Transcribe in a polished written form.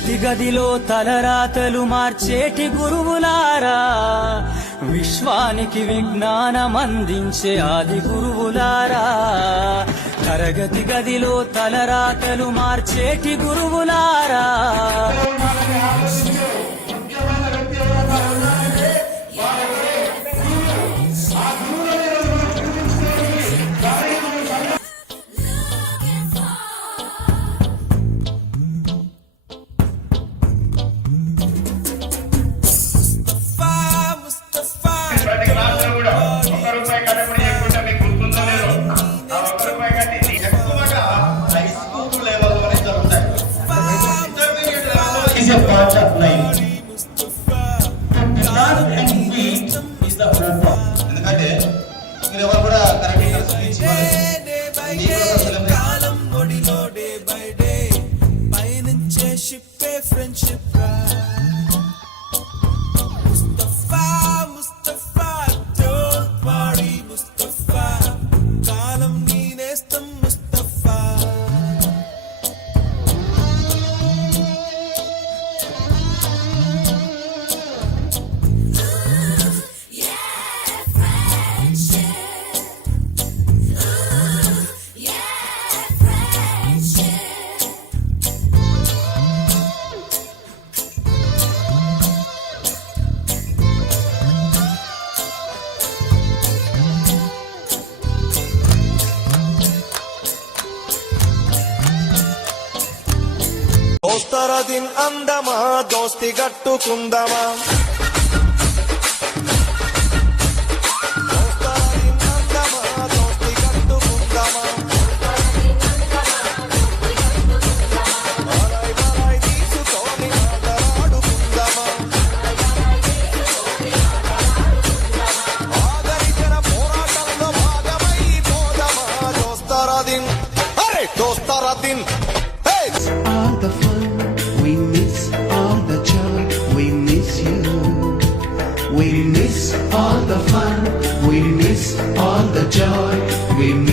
తరగతి గదిలో తలరాతలు మార్చేటి గురువులారా, విశ్వానికి విజ్ఞానం అందించే ఆది గురువులారా. తరగతి గదిలో తలరాతలు మార్చేటి గురువులారా. A part of life. Start and wait is the hope of. ఎందుకంటే మీరు ఎవరు కూడా కరెక్ట్ స్పీచ్ కాలం ఒడిలో డే బై డే పయనించే షిప్పే friendship Mustafa Mustafa don't worry Mustafa కాలం నీ నేస్తం ముస్తఫా. దోస్తర దిన్ అందమా దోస్తి గట్టుకుందమా, దోస్తర దిన్ అందమా దోస్తి గట్టుకుందమా, బలై బలై తీసుకొని ఆటలాడుకుందమా, ఆదరించిన పోరాటంలో భాగమై పోదమా. దోస్తర దిన్ అరే దోస్తర దిన్ all the fun, we miss all the joy, we miss you. We miss all the fun, we miss all the joy, we miss